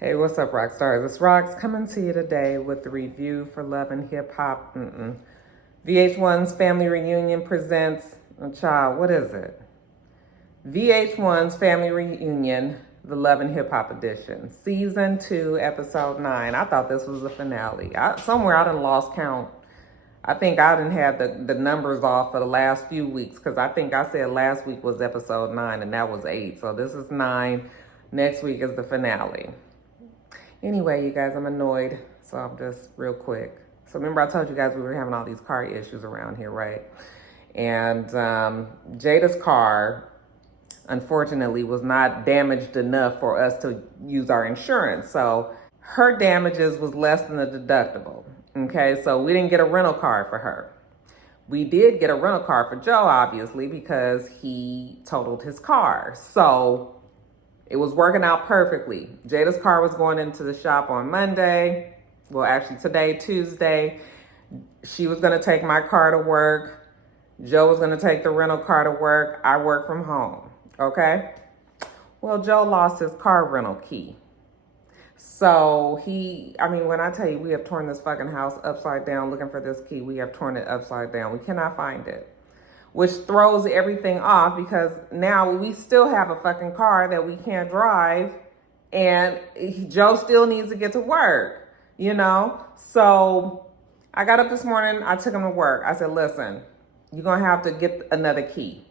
Hey, what's up, rock stars? It's Rox coming to you today with the review for Love and Hip Hop. VH1's Family Reunion presents, child, what is it? VH1's Family Reunion, the Love and Hip Hop edition, season 2, episode 9. I thought this was the finale. Somewhere I done lost count. I think I didn't have the numbers off for the last few weeks because I think I said last week was episode 9 and that was 8. So this is 9. Next week is the finale. Anyway, you guys, I'm annoyed, so I'm just real quick. So remember I told you guys we were having all these car issues around here, right? And Jada's car, unfortunately, was not damaged enough for us to use our insurance. So her damages was less than the deductible, okay? So we didn't get a rental car for her. We did get a rental car for Joe, obviously, because he totaled his car. So it was working out perfectly. Jada's car was going into the shop on Monday. Well, actually today, Tuesday. She was gonna take my car to work. Joe was gonna take the rental car to work. I work from home, okay? Well, Joe lost his car rental key. So when I tell you we have torn this fucking house upside down looking for this key, we have torn it upside down. We cannot find it. Which throws everything off because now we still have a fucking car that we can't drive and Joe still needs to get to work, you know? So I got up this morning, I took him to work. I said, listen, you're gonna have to get another key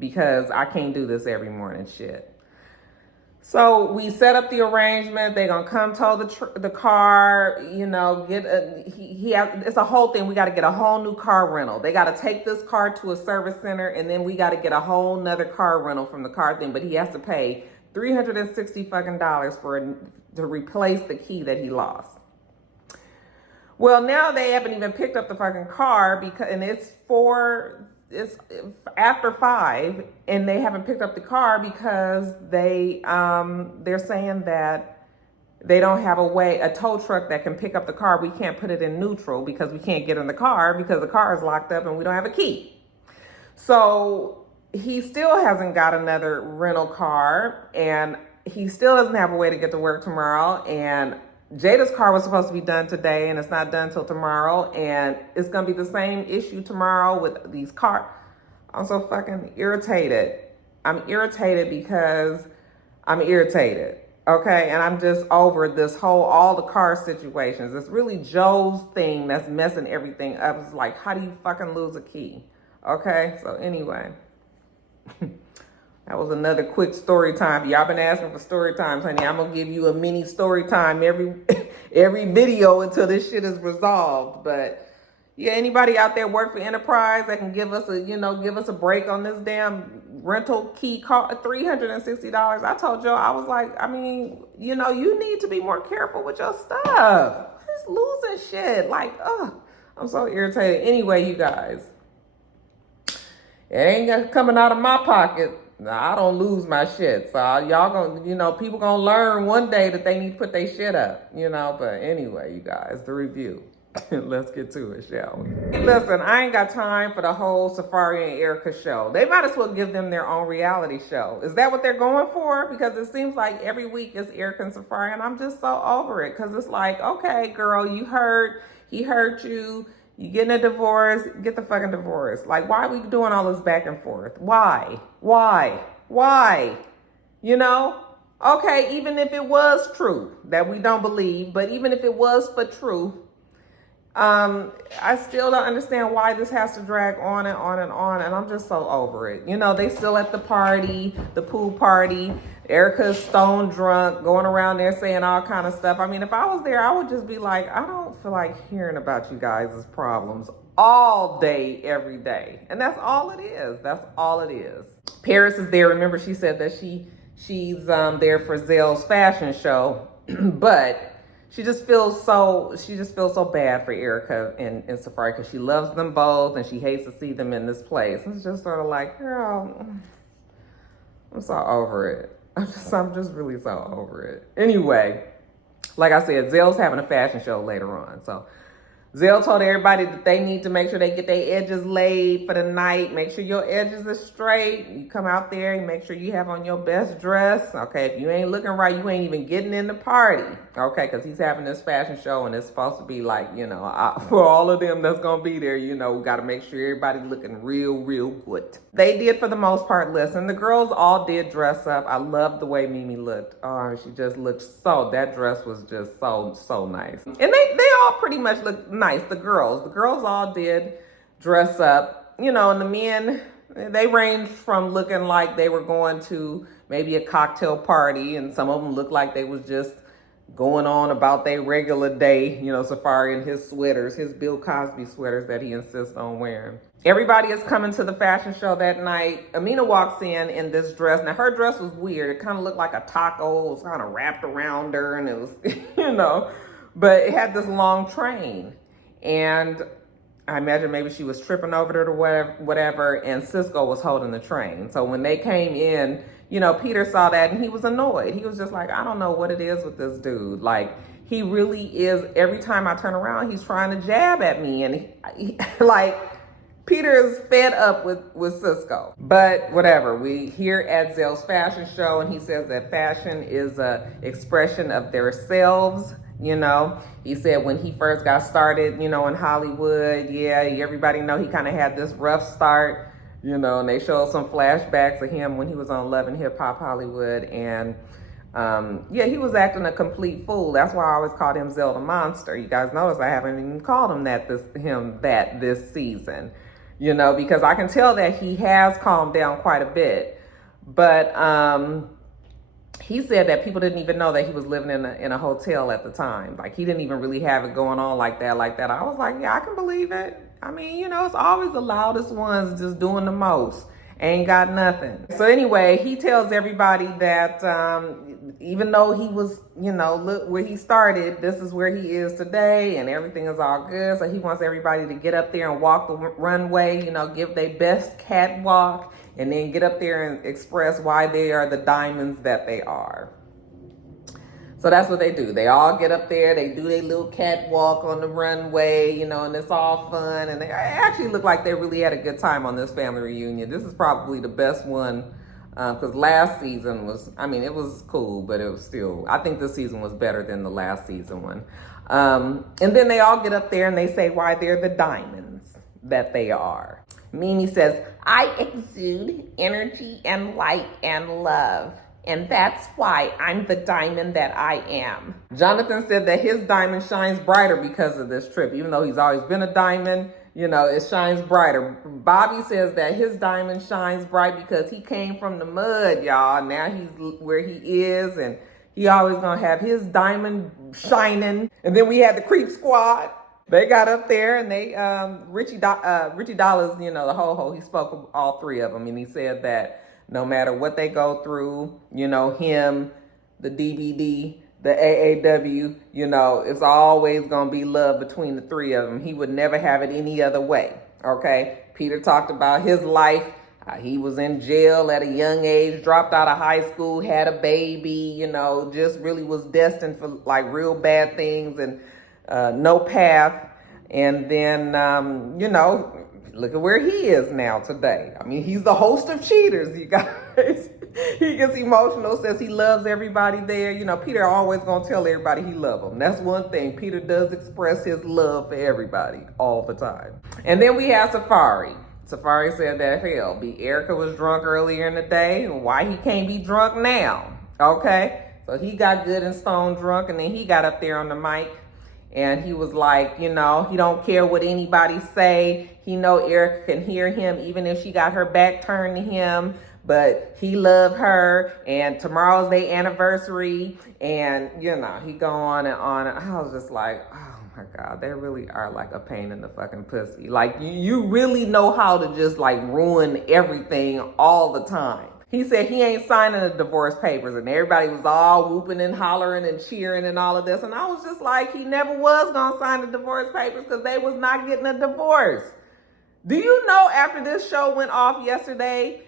because I can't do this every morning shit. So we set up the arrangement. They're gonna come tow the car, you know, it's a whole thing. We gotta get a whole new car rental. They gotta take this car to a service center and then we gotta get a whole nother car rental from the car thing. But he has to pay $360 fucking dollars to replace the key that he lost. Well, now they haven't even picked up the fucking car and it's after 5 and they haven't picked up the car because they're saying that they don't have a tow truck that can pick up the car. We can't put it in neutral because we can't get in the car because the car is locked up and we don't have a key. So he still hasn't got another rental car and he still doesn't have a way to get to work tomorrow. And Jada's car was supposed to be done today and it's not done till tomorrow. And it's going to be the same issue tomorrow with these cars. I'm so fucking irritated. I'm irritated because I'm irritated. Okay. And I'm just over all the car situations. It's really Joe's thing that's messing everything up. It's like, how do you fucking lose a key? Okay. So anyway. That was another quick story time. Y'all been asking for story times, honey. I'm gonna give you a mini story time every video until this shit is resolved. But yeah, anybody out there work for Enterprise that can give us a break on this damn rental key car, $360. I told Joe, I was like, you need to be more careful with your stuff. Just losing shit. Like, I'm so irritated. Anyway, you guys, it ain't coming out of my pocket. I don't lose my shit. So y'all gonna, people gonna learn one day that they need to put their shit up, But anyway, you guys, the review. Let's get to it, shall we? Listen, I ain't got time for the whole Safari and Erica show. They might as well give them their own reality show. Is that what they're going for? Because it seems like every week is Erica and Safari, and I'm just so over it. Because it's like, okay, girl, he hurt you. You getting a divorce, get the fucking divorce. Like, why are we doing all this back and forth? Why? Okay, even if it was true, that we don't believe, but even if it was for truth, I still don't understand why this has to drag on and on and on, and I'm just so over it. They still at the party, the pool party. Erica's stone drunk, going around there saying all kind of stuff. If I was there, I would just be like, I don't feel like hearing about you guys' problems all day, every day. And that's all it is. That's all it is. Paris is there. Remember, she said that she's there for Zelle's fashion show, but she just feels so bad for Erica and Safari because she loves them both and she hates to see them in this place. It's just sort of like, girl, I'm so over it. I'm just really so over it. Anyway, like I said, Zelle's having a fashion show later on. So Zell told everybody that they need to make sure they get their edges laid for the night. Make sure your edges are straight. You come out there and make sure you have on your best dress. Okay, if you ain't looking right, you ain't even getting in the party. Okay, because he's having this fashion show and it's supposed to be like, for all of them that's going to be there, we got to make sure everybody's looking real good. They did for the most part. Listen, the girls all did dress up. I loved the way Mimi looked. Oh, she just looked that dress was just so nice. And they all pretty much looked nice. The girls all did dress up, and the men, they ranged from looking like they were going to maybe a cocktail party, and some of them looked like they was just going on about their regular day, Safari and his sweaters, his Bill Cosby sweaters that he insists on wearing. Everybody is coming to the fashion show that night. Amina walks in this dress. Now, her dress was weird. It kind of looked like a taco. It was kind of wrapped around her, and it was, but it had this long train. And I imagine maybe she was tripping over it or whatever, and Cisco was holding the train. So when they came in, Peter saw that and he was annoyed. He was just like, I don't know what it is with this dude. Like, he really is, every time I turn around, he's trying to jab at me. And he Peter is fed up with Cisco. But whatever, we here at Zell's fashion show, and he says that fashion is a expression of their selves. He said when he first got started, in Hollywood, everybody know he kind of had this rough start, and they showed some flashbacks of him when he was on Love and Hip Hop Hollywood. And he was acting a complete fool. That's why I always called him Zell the Monster. You guys notice I haven't even called him that this season, because I can tell that he has calmed down quite a bit. But he said that people didn't even know that he was living in a hotel at the time. Like, he didn't even really have it going on like that. I was like, yeah, I can believe it. I mean, it's always the loudest ones just doing the most. Ain't got nothing. So anyway, he tells everybody that even though he was, look where he started, this is where he is today, and everything is all good. So he wants everybody to get up there and walk the runway, give their best catwalk, and then get up there and express why they are the diamonds that they are. So that's what they do. They all get up there, they do their little catwalk on the runway, and it's all fun. And they actually look like they really had a good time on this family reunion. This is probably the best one, because last season was, it was cool, but it was still, I think this season was better than the last season one. And then they all get up there and they say why they're the diamonds that they are. Mimi says, I exude energy and light and love. And that's why I'm the diamond that I am. Jonathan said that his diamond shines brighter because of this trip. Even though he's always been a diamond, it shines brighter. Bobby says that his diamond shines bright because he came from the mud, y'all. Now he's where he is, and he always gonna have his diamond shining. And then we had the Creep Squad. They got up there and they, Richie Dollars, the ho-ho, he spoke of all three of them. And he said that no matter what they go through, him, the DBD, the AAW, it's always going to be love between the three of them. He would never have it any other way, okay? Peter talked about his life. He was in jail at a young age, dropped out of high school, had a baby, just really was destined for like real bad things and no path. And then, look at where he is now today. He's the host of Cheaters, you guys. He gets emotional, says he loves everybody there. Peter always gonna tell everybody he loves them. That's one thing. Peter does express his love for everybody all the time. And then we have Safari. Safari said that, hell, Erica was drunk earlier in the day. Why he can't be drunk now? Okay? So he got good and stone drunk, and then he got up there on the mic. And he was like, he don't care what anybody say. He know Erica can hear him even if she got her back turned to him. But he loved her, and tomorrow's their anniversary. And, he go on and on. And I was just like, oh my God, they really are like a pain in the fucking pussy. Like, you really know how to just like ruin everything all the time. He said he ain't signing the divorce papers, and everybody was all whooping and hollering and cheering and all of this. And I was just like, he never was going to sign the divorce papers because they was not getting a divorce. Do you know after this show went off yesterday,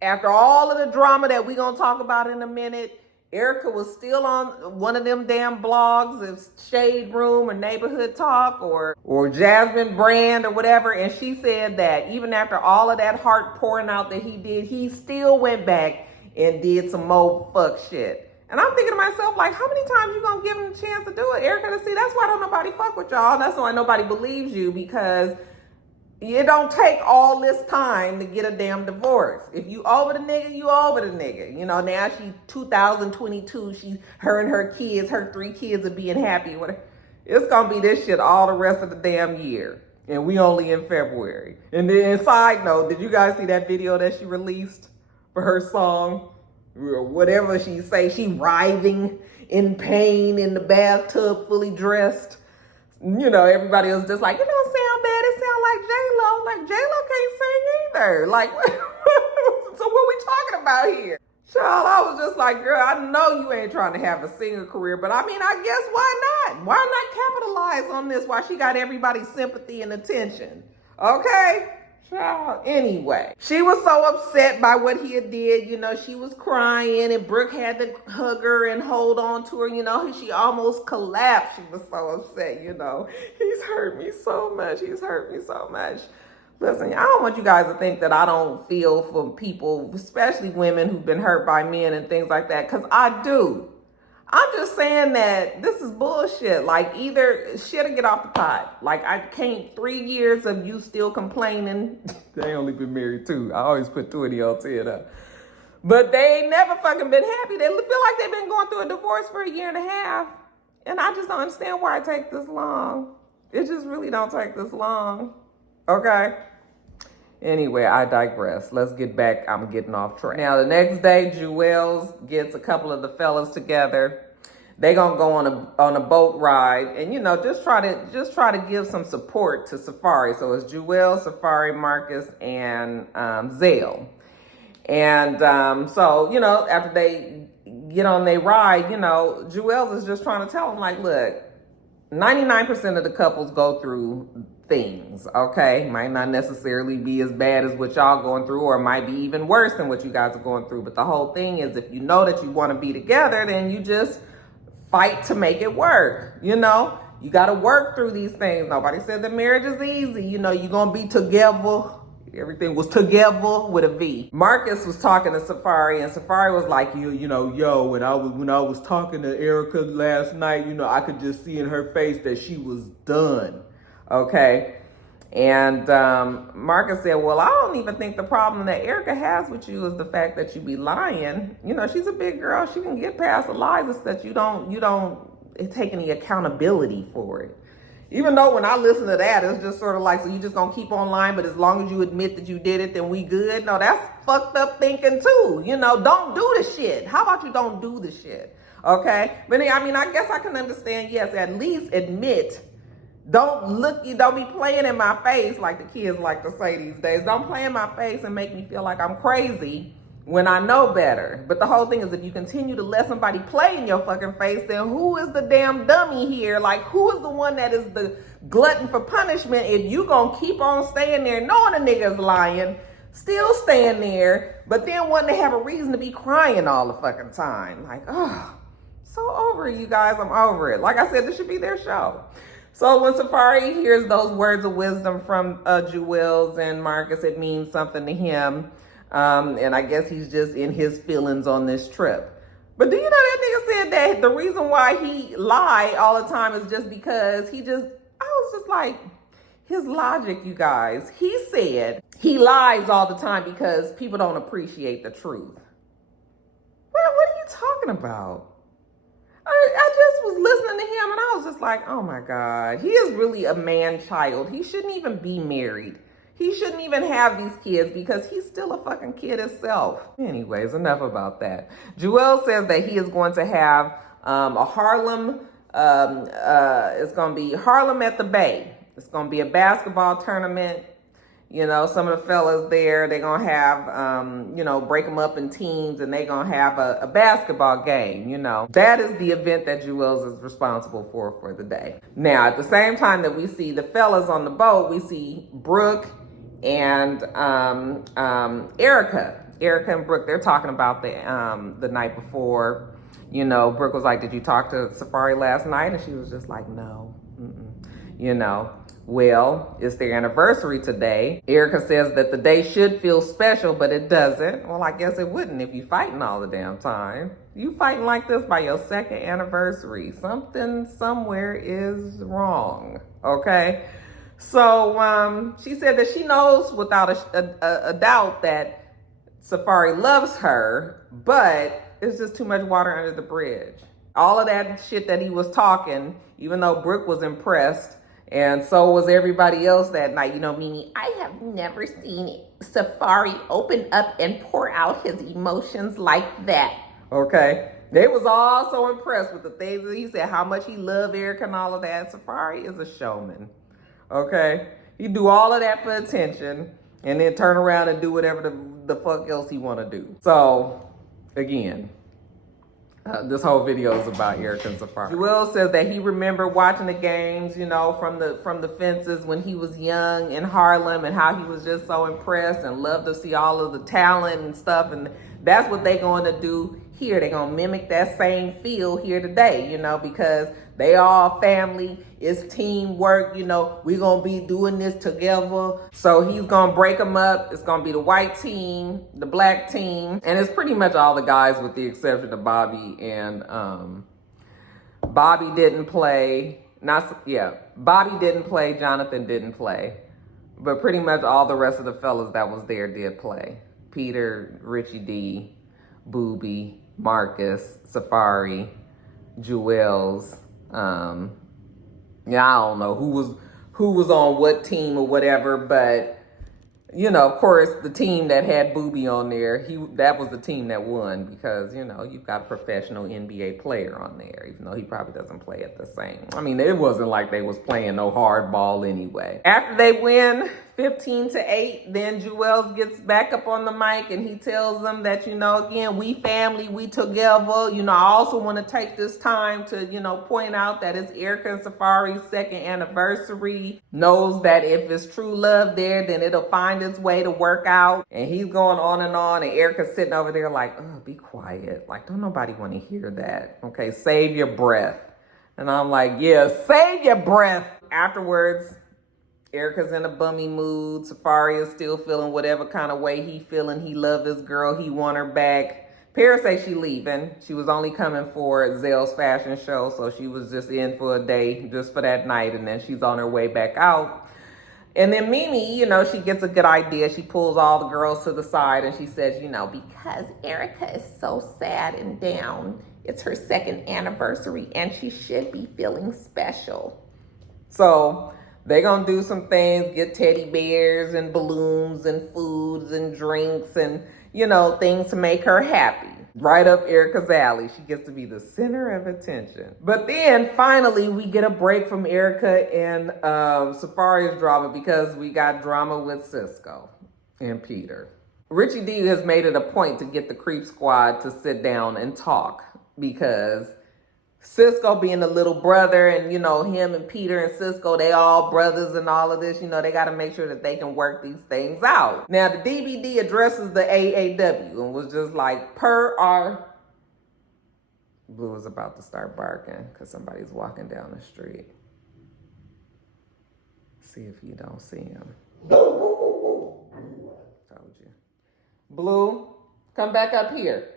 after all of the drama that we're going to talk about in a minute, Erica was still on one of them damn blogs, it's Shade Room or Neighborhood Talk or Jasmine Brand or whatever, and she said that even after all of that heart pouring out that he did, he still went back and did some more fuck shit. And I'm thinking to myself, like, how many times you gonna give him a chance to do it, Erica? See, that's why don't nobody fuck with y'all. That's why nobody believes you, because it don't take all this time to get a damn divorce. If you over the nigga, you over the nigga. You know, now she 2022, her and her kids, her 3 kids are being happy. It's gonna be this shit all the rest of the damn year. And we only in February. And then side note, did you guys see that video that she released for her song? Or whatever she say, she writhing in pain in the bathtub, fully dressed. You know, everybody was just like, it don't sound bad. It sound like J-Lo. Like, J-Lo can't sing either. Like, so what we talking about here? Child, I was just like, girl, I know you ain't trying to have a singer career, but I mean, I guess why not? Why not capitalize on this while she got everybody's sympathy and attention? Okay? Child, anyway, she was so upset by what he had did. You know, she was crying and Brooke had to hug her and hold on to her. You know, she almost collapsed. She was so upset, you know. He's hurt me so much. He's hurt me so much. Listen, I don't want you guys to think that I don't feel for people, especially women who've been hurt by men and things like that, because I do. I'm just saying that this is bullshit. Like, either shit or get off the pot. Like, I can't, 3 years of you still complaining. They only been married 2. I always put 2 in the LT though. But they ain't never fucking been happy. They feel like they've been going through a divorce for 1.5 years. And I just don't understand why it takes this long. It just really don't take this long. Okay? Anyway, I digress. Let's get back. I'm getting off track. Now, the next day, Jewels gets a couple of the fellas together. They gonna go on a boat ride, and you know, just try to give some support to Safari. So it's Jewels, Safari, Marcus, and Zale. And so you know, after they get on their ride, you know, Jewels is just trying to tell them, like, look, 99% of the couples go through things, okay? Might not necessarily be as bad as what y'all going through, or it might be even worse than what you guys are going through. But the whole thing is, if you know that you want to be together, then you just fight to make it work. You know, you got to work through these things. Nobody said that marriage is easy. You know, you're going to be together. Everything was together with a V. Marcus was talking to Safari, and Safari was like, you know, yo, when I was talking to Erica last night, you know, I could just see in her face that she was done. Okay. And Marcus said, well, I don't even think the problem that Erica has with you is the fact that you be lying. You know, she's a big girl. She can get past the lies. It's that you don't take any accountability for it. Even though when I listen to that, it's just sort of like, so you just gonna keep on lying, but as long as you admit that you did it, then we good. No, that's fucked up thinking too. You know, don't do the shit. How about you don't do the shit? Okay. But I mean, I guess I can understand, yes, at least admit. Don't be playing in my face, like the kids like to say these days. Don't play in my face and make me feel like I'm crazy when I know better. But the whole thing is, if you continue to let somebody play in your fucking face, then who is the damn dummy here? Like, who is the one that is the glutton for punishment if you gonna keep on staying there knowing a nigga's lying, still staying there, but then wanting to have a reason to be crying all the fucking time? Like, oh, so over it, you guys. I'm over it. Like I said, this should be their show. So when Safari hears those words of wisdom from Jewels and Marcus, it means something to him. And I guess he's just in his feelings on this trip. But do you know that nigga said that the reason why he lied all the time is just because I was just like, his logic, you guys. He said he lies all the time because people don't appreciate the truth. What are you talking about? I just was listening to him and I was just like, oh my God, he is really a man-child. He shouldn't even be married. He shouldn't even have these kids because he's still a fucking kid himself. Anyways, enough about that. Jewel says that he is going to have a Harlem, it's going to be Harlem at the Bay. It's going to be a basketball tournament. You know, some of the fellas there, they're going to have, you know, break them up in teams and they're going to have a basketball game, you know. That is the event that Jewels is responsible for the day. Now, at the same time that we see the fellas on the boat, we see Brooke and Erica. Erica and Brooke, they're talking about the night before. you know, Brooke was like, did you talk to Safari last night? And she was just like, no, you know. Well, it's their anniversary today. Erica says that the day should feel special, but it doesn't. Well, I guess it wouldn't if you fighting all the damn time. You fighting like this by your second anniversary. Something somewhere is wrong, okay? So she said that she knows without a doubt that Safari loves her, but it's just too much water under the bridge. All of that shit that he was talking, even though Brooke was impressed, and so was everybody else that night. You know, meaning I have never seen Safari open up and pour out his emotions like that. Okay? They was all so impressed with the things that he said, how much he loved Erica and all of that. Safari is a showman. Okay? He do all of that for attention and then turn around and do whatever the fuck else he want to do. So, again, this whole video is about Erica and Safari. Will says that he remembered watching the games, you know, from the fences when he was young in Harlem, and how he was just so impressed and loved to see all of the talent and stuff. And that's what they're going to do here. They're going to mimic that same feel here today, you know, because they all family. It's teamwork, you know. We're going to be doing this together. So he's going to break them up. It's going to be the white team, the black team. And it's pretty much all the guys with the exception of Bobby. And Bobby didn't play. Bobby didn't play. Jonathan didn't play. But pretty much all the rest of the fellas that was there did play. Peter, Richie D, Boobie, Marcus, Safari, Jewels. Yeah, I don't know who was on what team or whatever, but you know, of course, the team that had Boobie on there, that was the team that won, because you know, you've got a professional NBA player on there, even though he probably doesn't play at the same. I mean, it wasn't like they was playing no hardball anyway. After they win 15-8, then Jewels gets back up on the mic and he tells them that, you know, again, we family, we together. You know, I also want to take this time to, you know, point out that it's Erica and Safari's second anniversary. Knows that if it's true love there, then it'll find its way to work out. And he's going on, and Erica's sitting over there like, oh, be quiet. Like, don't nobody want to hear that. Okay, save your breath. And I'm like, yeah, save your breath. Afterwards, Erica's in a bummy mood. Safari is still feeling whatever kind of way he feeling. He loved this girl. He want her back. Paris say she leaving. She was only coming for Zelle's fashion show, so she was just in for a day, just for that night, and then she's on her way back out. And then Mimi, you know, she gets a good idea. She pulls all the girls to the side and she says, you know, because Erica is so sad and down, it's her second anniversary and she should be feeling special. So they're going to do some things, get teddy bears and balloons and foods and drinks and, you know, things to make her happy. Right up Erica's alley. She gets to be the center of attention. But then finally we get a break from Erica and Safari's drama, because we got drama with Cisco and Peter. Richie D has made it a point to get the Creep Squad to sit down and talk, because Cisco being the little brother, and you know, him and Peter and Cisco, they all brothers and all of this, you know, they got to make sure that they can work these things out. Now the DVD addresses the AAW and was just like, per our... Blue was about to start barking because somebody's walking down the street. See if you don't see him. Told you. Blue, come back up here.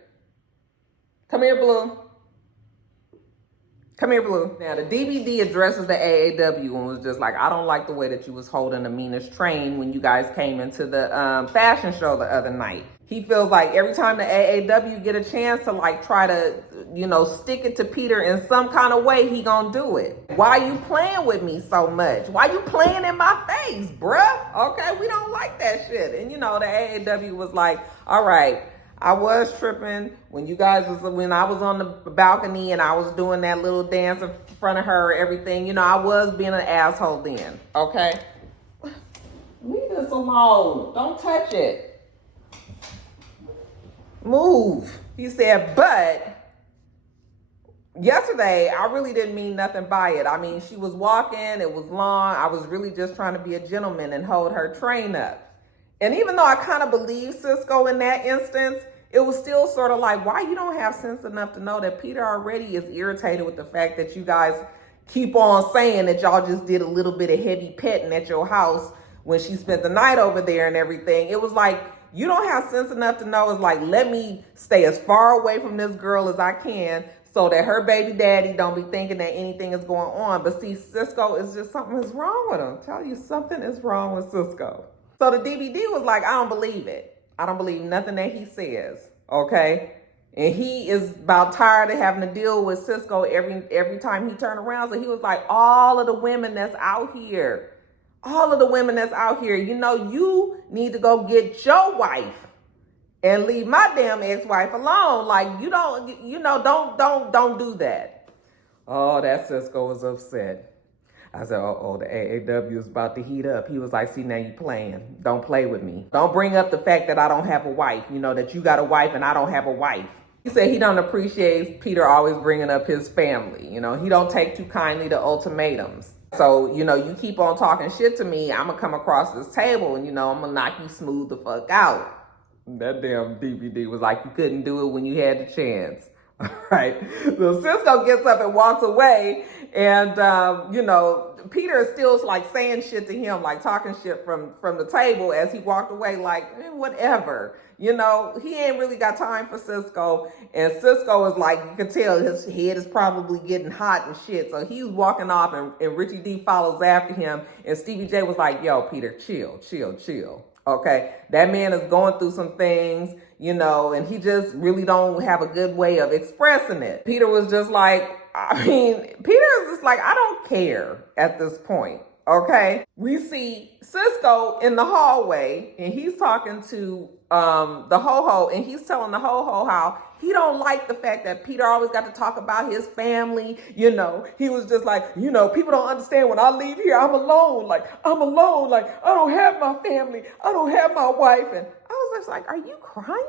Come here, Blue. Come here, Blue. Now, the DVD addresses the AAW and was just like, I don't like the way that you was holding Amina's train when you guys came into the fashion show the other night. He feels like every time the AAW get a chance to like try to, you know, stick it to Peter in some kind of way, he gonna do it. Why you playing with me so much? Why you playing in my face, bruh? Okay, we don't like that shit. And you know, the AAW was like, all right, I was tripping when I was on the balcony and I was doing that little dance in front of her, everything. You know, I was being an asshole then, okay? Leave this alone. Don't touch it. Move. He said, but yesterday, I really didn't mean nothing by it. I mean, she was walking, it was long. I was really just trying to be a gentleman and hold her train up. And even though I kind of believe Cisco in that instance, it was still sort of like, why you don't have sense enough to know that Peter already is irritated with the fact that you guys keep on saying that y'all just did a little bit of heavy petting at your house when she spent the night over there and everything. It was like, you don't have sense enough to know, it's like, let me stay as far away from this girl as I can so that her baby daddy don't be thinking that anything is going on. But see, Cisco is just, something is wrong with him. Tell you, something is wrong with Cisco. So the DVD was like, I don't believe it. I don't believe nothing that he says, okay? And he is about tired of having to deal with Cisco every time he turned around. So he was like, all of the women that's out here, you know, you need to go get your wife and leave my damn ex-wife alone. Like, you don't, you know, don't do that. Oh, that Cisco was upset. I said, the AAW is about to heat up. He was like, see, now you playing. Don't play with me. Don't bring up the fact that I don't have a wife, you know, that you got a wife and I don't have a wife. He said he don't appreciate Peter always bringing up his family. You know, he don't take too kindly to ultimatums. So, you know, you keep on talking shit to me, I'm going to come across this table and, you know, I'm going to knock you smooth the fuck out. That damn DVD was like, you couldn't do it when you had the chance. All right. So Cisco gets up and walks away. And, you know, Peter is still like saying shit to him, like talking shit from the table as he walked away, like, whatever. You know, he ain't really got time for Cisco. And Cisco is like, you can tell his head is probably getting hot and shit. So he's walking off and Richie D follows after him. And Stevie J was like, yo, Peter, chill. Okay, that man is going through some things, you know, and he just really don't have a good way of expressing it. Peter was just like, Peter is just like, I don't care at this point, okay? We see Cisco in the hallway, and he's talking to the ho-ho, and he's telling the ho-ho how he don't like the fact that Peter always got to talk about his family. You know, he was just like, you know, people don't understand when I leave here, I'm alone. Like, I don't have my family. I don't have my wife. And I was just like, are you crying?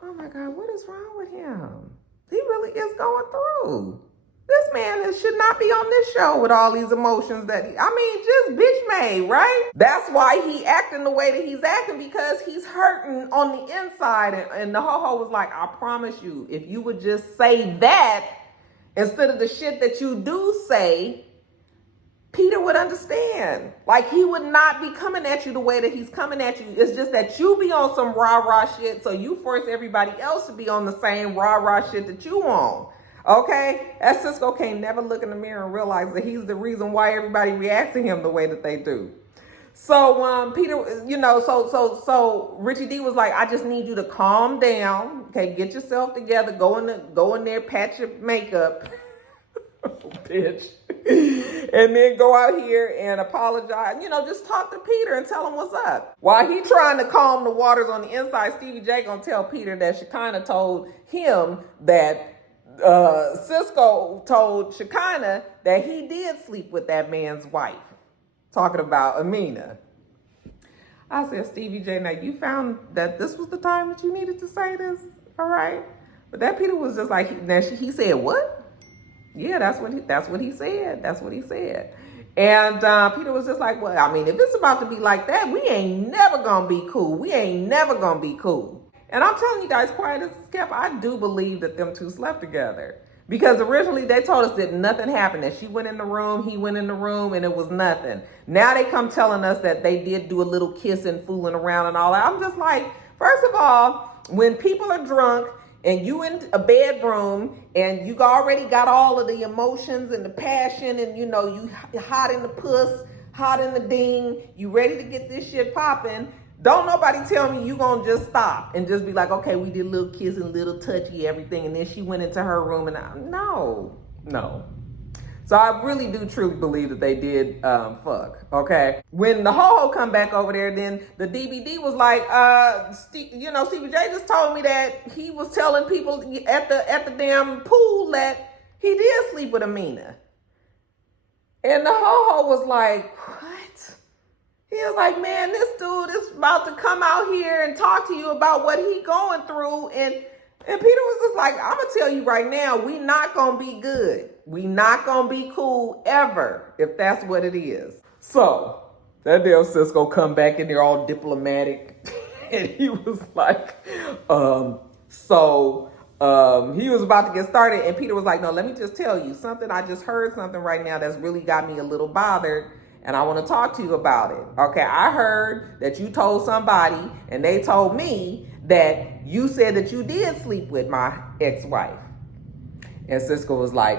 Oh my God, what is wrong with him? He really is going through. This man should not be on this show with all these emotions that just bitch made, right? That's why he acting the way that he's acting, because he's hurting on the inside. And the ho-ho was like, I promise you, if you would just say that instead of the shit that you do say, Peter would understand. Like, he would not be coming at you the way that he's coming at you. It's just that you be on some rah-rah shit, so you force everybody else to be on the same rah-rah shit that you on. Okay, that Cisco can't never look in the mirror and realize that he's the reason why everybody reacts to him the way that they do. So Peter, you know, so Richie D was like, I just need you to calm down. Okay, get yourself together. Go in there, patch your makeup, bitch, and then go out here and apologize. You know, just talk to Peter and tell him what's up. While he trying to calm the waters on the inside, Stevie J gonna tell Peter that Shekinah told him that Cisco told Shekinah that he did sleep with that man's wife, talking about Amina. I said, Stevie J, now you found that this was the time that you needed to say this, all right? But that Peter was just like, he said, what? Yeah, that's what he said. That's what he said. And Peter was just like, well, if it's about to be like that, we ain't never gonna be cool. And I'm telling you guys, quiet as kept, I do believe that them two slept together. Because originally they told us that nothing happened, that she went in the room, he went in the room, and it was nothing. Now they come telling us that they did do a little kissing, fooling around and all that. I'm just like, first of all, when people are drunk and you in a bedroom and you already got all of the emotions and the passion and, you know, you hot in the puss, hot in the ding, you ready to get this shit popping, don't nobody tell me you gonna just stop and just be like, okay, we did a little kissing, little touchy, everything, and then she went into her room and no. So I really do truly believe that they did fuck, okay? When the ho-ho come back over there, then the DVD was like, Stevie J just told me that he was telling people at the damn pool that he did sleep with Amina. And the ho-ho was like, what? He was like, man, this dude is about to come out here and talk to you about what he going through. And Peter was just like, I'm going to tell you right now, we not going to be good. We not going to be cool ever, if that's what it is. So that damn Cisco come back in there all diplomatic. And he was like, So he was about to get started, and Peter was like, no, let me just tell you something. I just heard something right now that's really got me a little bothered, and I want to talk to you about it. Okay, I heard that you told somebody, and they told me that you said that you did sleep with my ex-wife. And Cisco was like,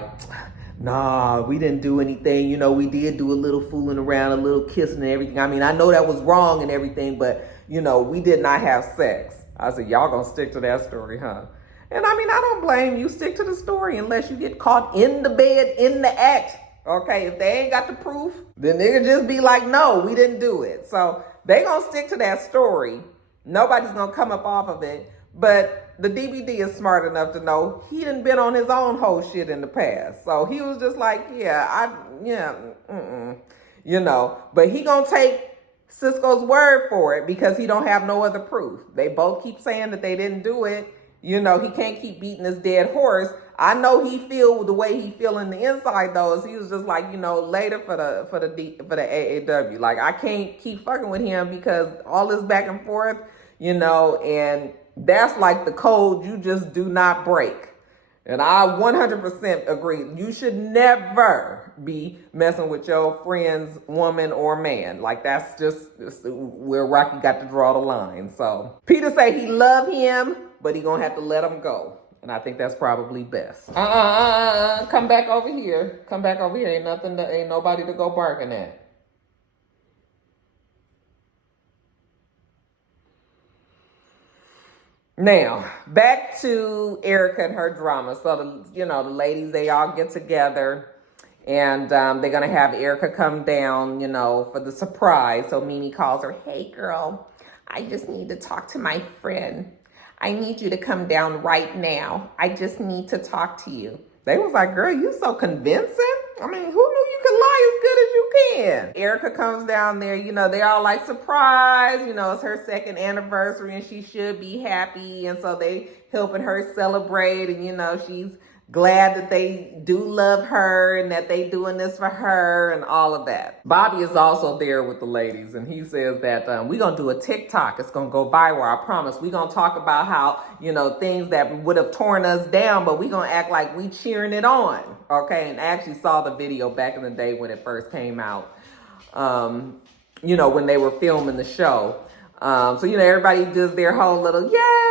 nah, we didn't do anything. You know, we did do a little fooling around, a little kissing and everything. I mean, I know that was wrong and everything, but, you know, we did not have sex. I said, y'all gonna stick to that story, huh? And I mean, I don't blame you. Stick to the story unless you get caught in the bed, in the act. Okay, if they ain't got the proof, then they can just be like, no, we didn't do it. So they gonna stick to that story. Nobody's gonna come up off of it. But the DVD is smart enough to know he done been on his own whole shit in the past. So he was just like, you know, but he gonna take Cisco's word for it because he don't have no other proof. They both keep saying that they didn't do it. You know, he can't keep beating his dead horse. I know he feel the way he feel in the inside though, is he was just like, you know, later for the AAW. Like, I can't keep fucking with him because all this back and forth, you know, and that's like the code you just do not break. And I 100% agree. You should never be messing with your friend's woman or man. Like, that's just where Rocky got to draw the line. So Peter say he love him, but he gonna have to let him go. And I think that's probably best. Come back over here. Come back over here. Ain't nobody to go barking at. Now, back to Erica and her drama. So, the ladies, they all get together, and they're going to have Erica come down, for the surprise. So Mimi calls her, hey, girl, I just need to talk to my friend. I need you to come down right now. I just need to talk to you. They was like, girl, you so convincing. I mean, who knew you could lie as good as you can? Erica comes down there, they're all like, surprise, it's her second anniversary and she should be happy. And so they helping her celebrate, and she's glad that they do love her and that they doing this for her and all of that. Bobby is also there with the ladies, and he says that we're going to do a TikTok. It's going to go viral, I promise. We're going to talk about how, things that would have torn us down, but we're going to act like we cheering it on, okay? And I actually saw the video back in the day when it first came out, when they were filming the show. So, everybody does their whole little, yay!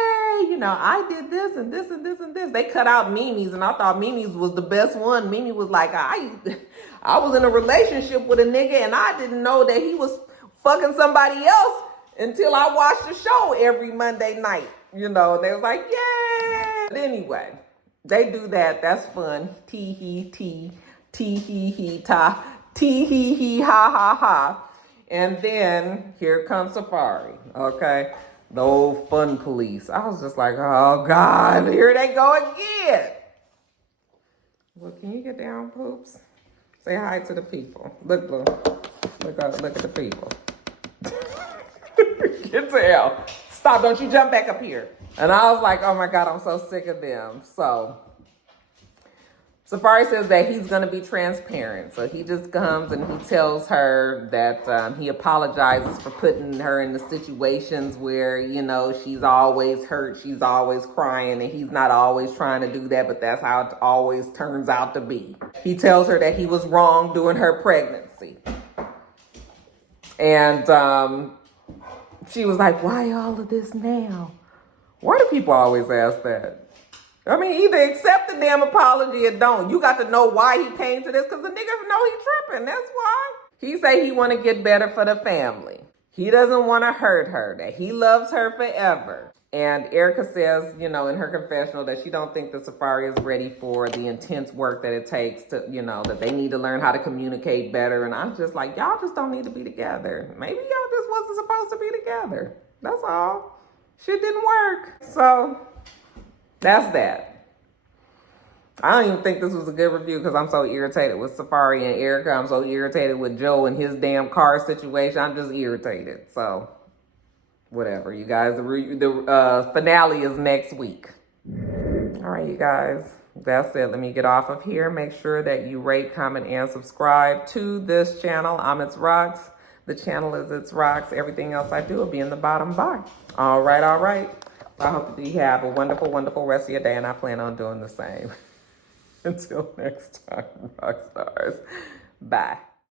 I did this and this and this and this. They cut out Mimi's, and I thought Mimi's was the best one. Mimi was like, I was in a relationship with a nigga, and I didn't know that he was fucking somebody else until I watched the show every Monday night. And they was like, yeah. But anyway, they do that. That's fun. Tee-hee-tee, tee-hee-hee-ta, tee-hee-hee, ha-ha-ha. And then here comes Safari, okay? The old fun police. I was just like, oh, God, here they go again. Well, can you get down, Poops? Say hi to the people. Look, Blue. Look at the people. Get to hell. Stop. Don't you jump back up here. And I was like, oh, my God, I'm so sick of them. So Safari says that he's going to be transparent. So he just comes and he tells her that he apologizes for putting her in the situations where, she's always hurt, she's always crying, and he's not always trying to do that, but that's how it always turns out to be. He tells her that he was wrong during her pregnancy. And she was like, why all of this now? Why do people always ask that? I mean, either accept the damn apology or don't. You got to know why he came to this, because the nigga know he tripping. That's why. He say he want to get better for the family. He doesn't want to hurt her, that he loves her forever. And Erica says, in her confessional that she don't think that Safari is ready for the intense work that it takes to, that they need to learn how to communicate better. And I'm just like, y'all just don't need to be together. Maybe y'all just wasn't supposed to be together. That's all. Shit didn't work. So that's that. I don't even think this was a good review because I'm so irritated with Safari and Erica. I'm so irritated with Joe and his damn car situation. I'm just irritated. So, whatever. You guys, the finale is next week. All right, you guys. That's it. Let me get off of here. Make sure that you rate, comment, and subscribe to this channel. I'm itsrox. The channel is itsrox. Everything else I do will be in the bottom bar. All right, all right. I hope that you have a wonderful, wonderful rest of your day, and I plan on doing the same. Until next time, rock stars. Bye.